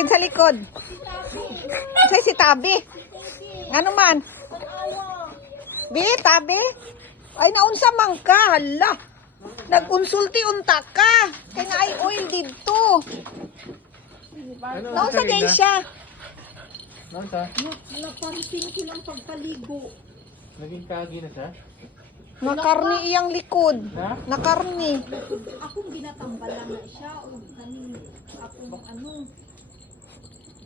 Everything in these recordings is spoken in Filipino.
Itin sa likod. Say si Tabi. Ano man? Bi, Tabi? Ay, naunsa man ka. Hala. Nagkonsulti unta ka. Kaya na ay oil dito. Naunsa day siya. Naunsa? Napansin ko lang pagpaligo. Naging kagi na siya? Nakarni iyang likod. Ha? Nakarni. Akong ginatambalan na siya. O kanin, akong ano.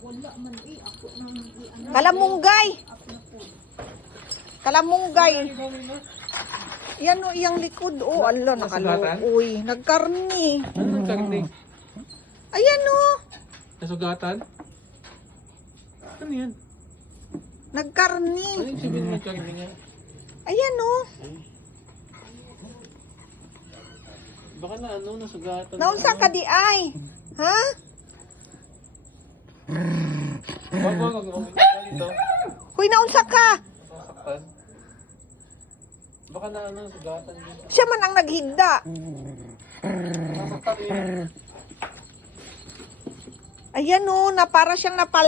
Wala man eh. Ako nang ano. Kalamunggay. Ako na po. Kalamunggay. Yan o iyang likod. Oh, ala, nakaluoy. Nagkarni. Ano ang karne? Ayan o. Nasugatan? Ano yan? Nagkarni. Ano yung sabihin ng karne niya? Ayan o. Baka na ano, nasugatan. Naunsa ka di ay? Ha? Wag dito. Huy, naunsa ka? Nasaktan. Baka na ano, nasugatan dito. Siya man ang naghigda. Nasaktan yun. Ayan o, na para siyang napal